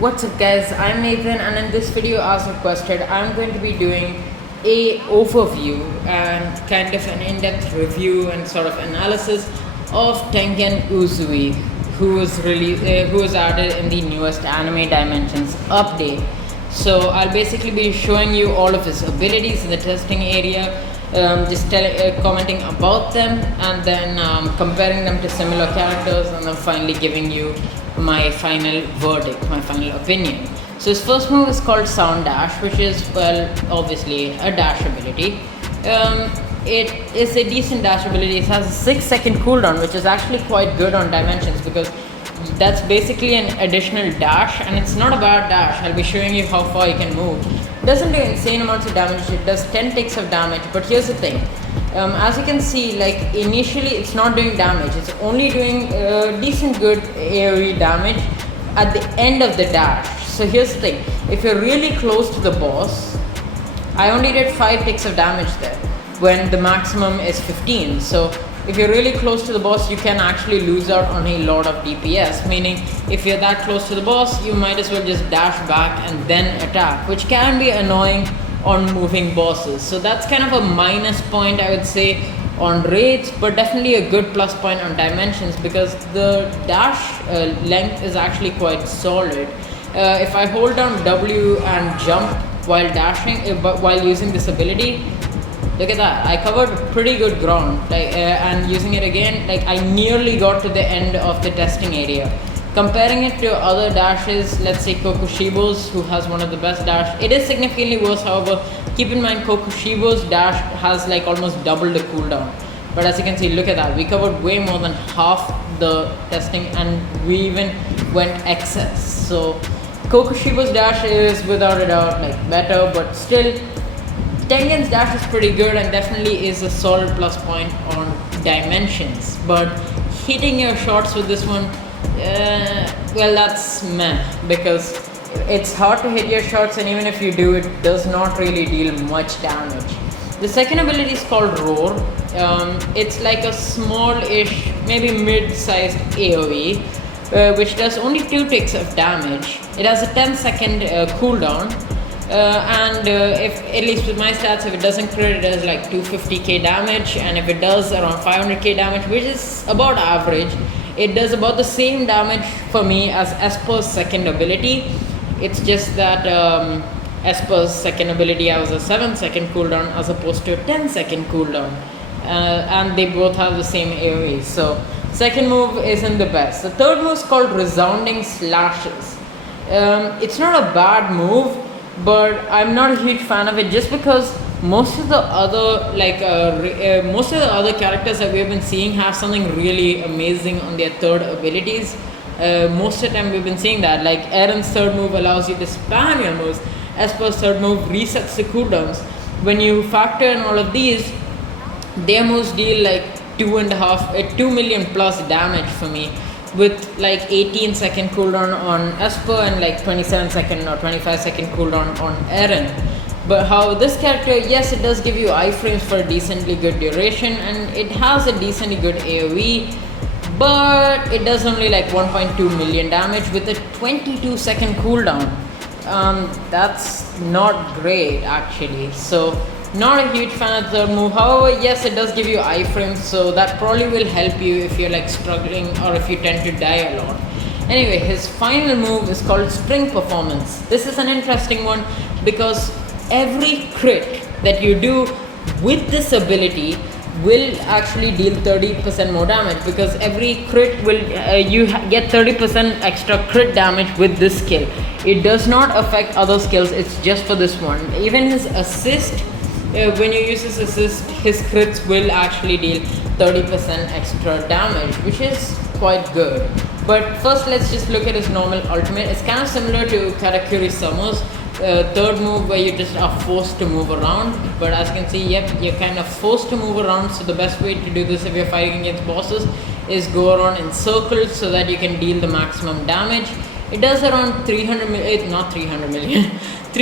What's up guys, I'm Nathan, and in this video as requested I'm going to be doing a overview and kind of an in-depth review and sort of analysis of Tengen Uzui, who was added in the newest Anime Dimensions update. So I'll basically be showing you all of his abilities in the testing area, commenting about them, and then comparing them to similar characters, and then finally giving you my final verdict, my final opinion. So his first move is called Sound Dash, which is, well, obviously a dash ability. It is a decent dash ability. It has a 6-second cooldown, which is actually quite good on Dimensions because that's basically an additional dash, and it's not a bad dash. I'll be showing you how far you can move. It doesn't do insane amounts of damage. It does 10 ticks of damage, but here's the thing. As you can see, like initially it's not doing damage. It's only doing decent good AoE damage at the end of the dash. So here's the thing. If you're really close to the boss, I only did 5 ticks of damage there when the maximum is 15. So if you're really close to the boss, you can actually lose out on a lot of DPS, meaning if you're that close to the boss, you might as well just dash back and then attack, which can be annoying on moving bosses. So that's kind of a minus point, I would say, on raids, but definitely a good plus point on Dimensions because the dash length is actually quite solid. If I hold down W and jump while dashing, while using this ability, look at that, I covered pretty good ground, and using it again, like I nearly got to the end of the testing area. Comparing it to other dashes, let's say Kokushibo's, who has one of the best dash, it is significantly worse. However, keep in mind Kokushibo's dash has like almost double the cooldown. But as you can see, look at that, we covered way more than half the testing, and we even went excess. So Kokushibo's dash is without a doubt like better, but still Tengen's dash is pretty good and definitely is a solid plus point on Dimensions. But hitting your shots with this one, well, that's meh, because it's hard to hit your shots, and even if you do, it does not really deal much damage. The second ability is called Roar. It's like a small-ish, maybe mid-sized AoE, which does only 2 ticks of damage. It has a 10-second cooldown. If, at least with my stats, if it doesn't crit, it does like 250k damage, and if it does around 500k damage, which is about average, it does about the same damage for me as Esper's second ability. It's just that Esper's second ability has a 7-second cooldown as opposed to a 10-second cooldown, and they both have the same AoE. So second move isn't the best. The third move is called Resounding Slashes. It's not a bad move, but I'm not a huge fan of it just because most of the other characters that we've been seeing have something really amazing on their third abilities. Most of the time we've been seeing that, like Eren's third move allows you to spam your moves. Esper's third move resets the cooldowns. When you factor in all of these, their moves deal like 2 million plus damage for me, with like 18-second cooldown on Esper and like 27-second or 25-second cooldown on Eren. But how this character, yes, it does give you iframes for a decently good duration, and it has a decently good AoE, but it does only like 1.2 million damage with a 22-second cooldown. That's not great actually. So not a huge fan of the move. However, yes, it does give you iframes, so that probably will help you if you're like struggling or if you tend to die a lot. Anyway, his final move is called String Performance. This is an interesting one because every crit that you do with this ability will actually deal 30% more damage, because every crit will get 30% extra crit damage with this skill. It does not affect other skills, it's just for this one. Even his assist, when you use his assist, his crits will actually deal 30% extra damage, which is quite good. But first, let's just look at his normal ultimate. It's kind of similar to Karakuri Summer's third move, where you just are forced to move around. But as you can see, yep, you're kind of forced to move around. So the best way to do this if you're fighting against bosses is go around in circles so that you can deal the maximum damage. It does around 3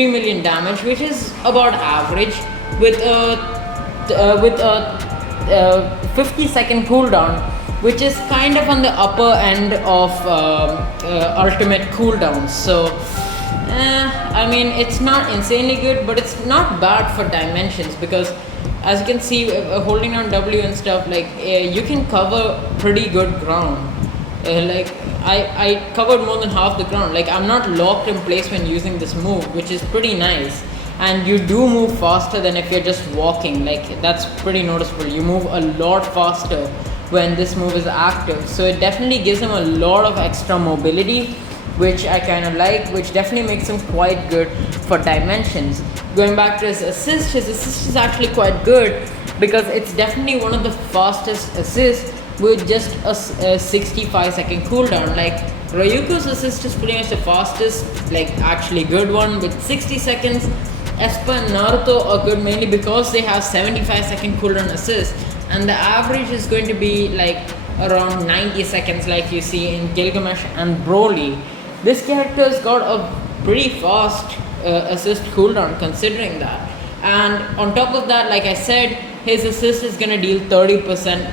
million damage, which is about average, with a 50-second cooldown. which is kind of on the upper end of ultimate cooldowns. So I mean, it's not insanely good, but it's not bad for dimensions, because as you can see, holding on W and stuff, like you can cover pretty good ground. Like I covered more than half the ground. Like I'm not locked in place when using this move, which is pretty nice. And you do move faster than if you're just walking. Like that's pretty noticeable. You move a lot faster when this move is active. So it definitely gives him a lot of extra mobility, which I kind of like, which definitely makes him quite good for dimensions. Going back to his assist is actually quite good, because it's definitely one of the fastest assists with just a 65-second cooldown. Like Ryuko's assist is pretty much the fastest, like actually good one with 60 seconds. Esper and Naruto are good mainly because they have 75-second cooldown assist, and the average is going to be like around 90 seconds, like you see in Gilgamesh and Broly. This character's got a pretty fast assist cooldown considering that. And on top of that, like I said, his assist is gonna deal 30%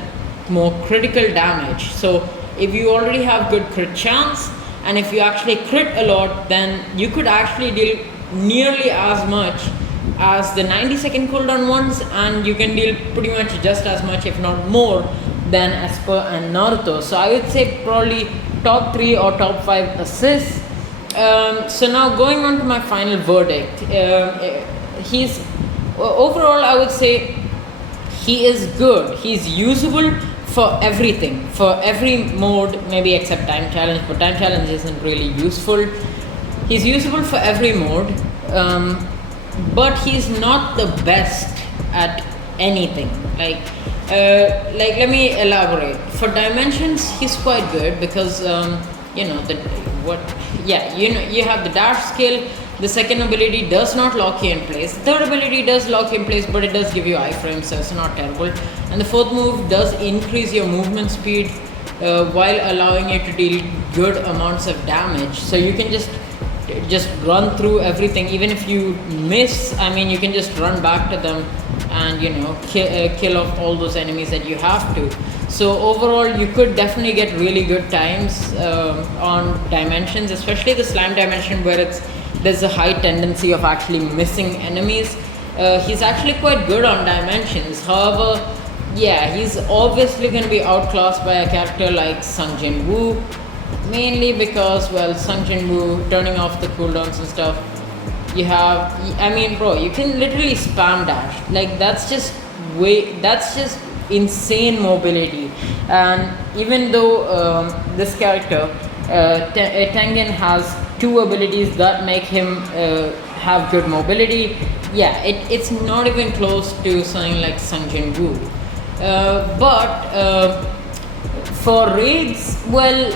more critical damage. So if you already have good crit chance, and if you actually crit a lot, then you could actually deal nearly as much as the 90-second cooldown ones, and you can deal pretty much just as much, if not more, than Esper and Naruto. So I would say probably top 3 or top 5 assists. So now going on to my final verdict. He's overall, I would say he is good. He's usable for everything, for every mode, maybe except time challenge, but time challenge isn't really useful. He's usable for every mode, but he's not the best at anything. Like let me elaborate. For dimensions, he's quite good because you know you have the dash skill. The second ability does not lock you in place. The third ability does lock you in place, but it does give you iframes, so it's not terrible. And the fourth move does increase your movement speed while allowing you to deal good amounts of damage. So you can just run through everything. Even if you miss, I mean, you can just run back to them and kill off all those enemies that you have to. So overall, you could definitely get really good times on dimensions, especially the slime dimension, where there's a high tendency of actually missing enemies. He's actually quite good on dimensions. However, yeah, he's obviously going to be outclassed by a character like Sung Jin Woo, mainly because, well, Sung Jin Woo turning off the cooldowns and stuff, you can literally spam dash. Like that's just insane mobility. And even though this character Tengen has 2 abilities that make him have good mobility, yeah, it's not even close to something like Sung Jin Woo. But for raids, well,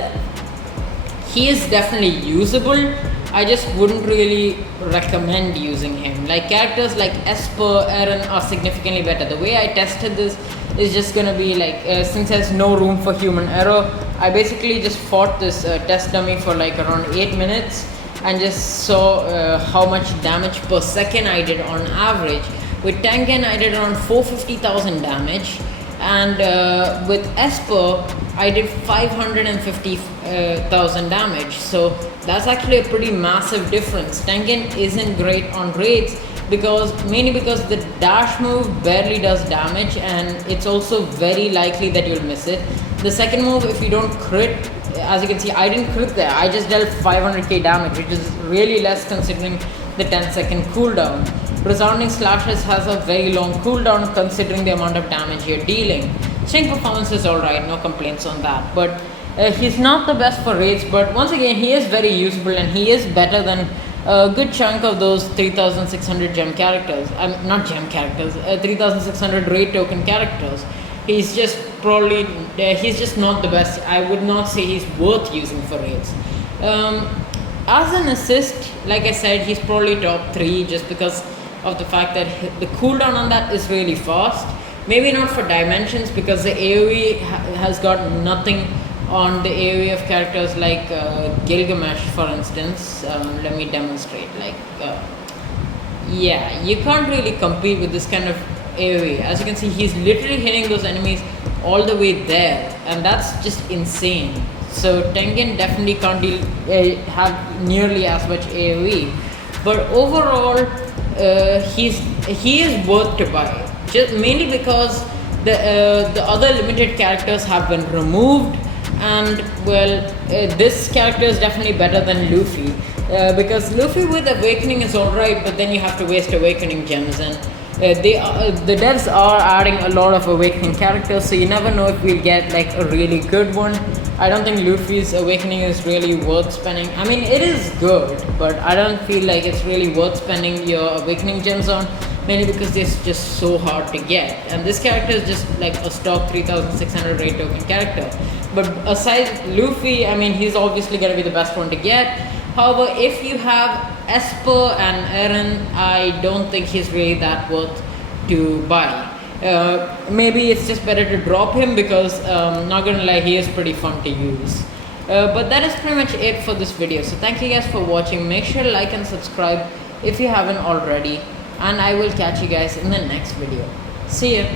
he is definitely usable. I just wouldn't really recommend using him. Like characters like Esper, Eren are significantly better. The way I tested this is just gonna be like, since there's no room for human error, I basically just fought this test dummy for like around 8 minutes and just saw how much damage per second I did on average. With Tengen, I did around 450,000 damage, and with Esper, I did 550,000 damage. So that's actually a pretty massive difference. Tengen isn't great on raids mainly because the dash move barely does damage, and it's also very likely that you'll miss it. The second move, if you don't crit, as you can see, I didn't crit there. I just dealt 500k damage, which is really less considering the 10-second cooldown. Resounding Slashes has a very long cooldown considering the amount of damage you're dealing. String performance is alright, no complaints on that. But he's not the best for raids, but once again, he is very usable, and he is better than a good chunk of those 3600 gem characters. Not gem characters, 3600 raid token characters. He's just not the best. I would not say he's worth using for raids. As an assist, like I said, he's probably top 3 just because of the fact that the cooldown on that is really fast. Maybe not for dimensions, because the AoE has got nothing on the AoE of characters like Gilgamesh, for instance. Let me demonstrate. Yeah, you can't really compete with this kind of AoE. As you can see, he's literally hitting those enemies all the way there, and that's just insane. So Tengen definitely can't have nearly as much AoE, but overall, he is worth to buy. Just mainly because the other limited characters have been removed, and well, this character is definitely better than Luffy. Because Luffy with Awakening is alright, but then you have to waste Awakening gems, and the devs are adding a lot of Awakening characters, so you never know if we'll get like a really good one. I don't think Luffy's Awakening is really worth spending. I mean, it is good, but I don't feel like it's really worth spending your Awakening gems on, mainly because it's just so hard to get. And this character is just like a stock 3600 rate token character. But aside Luffy, I mean, he's obviously gonna be the best one to get. However, if you have Esper and Eren, I don't think he's really that worth to buy. Maybe it's just better to drop him because, not gonna lie, he is pretty fun to use. But that is pretty much it for this video. So thank you guys for watching. Make sure to like and subscribe if you haven't already. And I will catch you guys in the next video. See ya.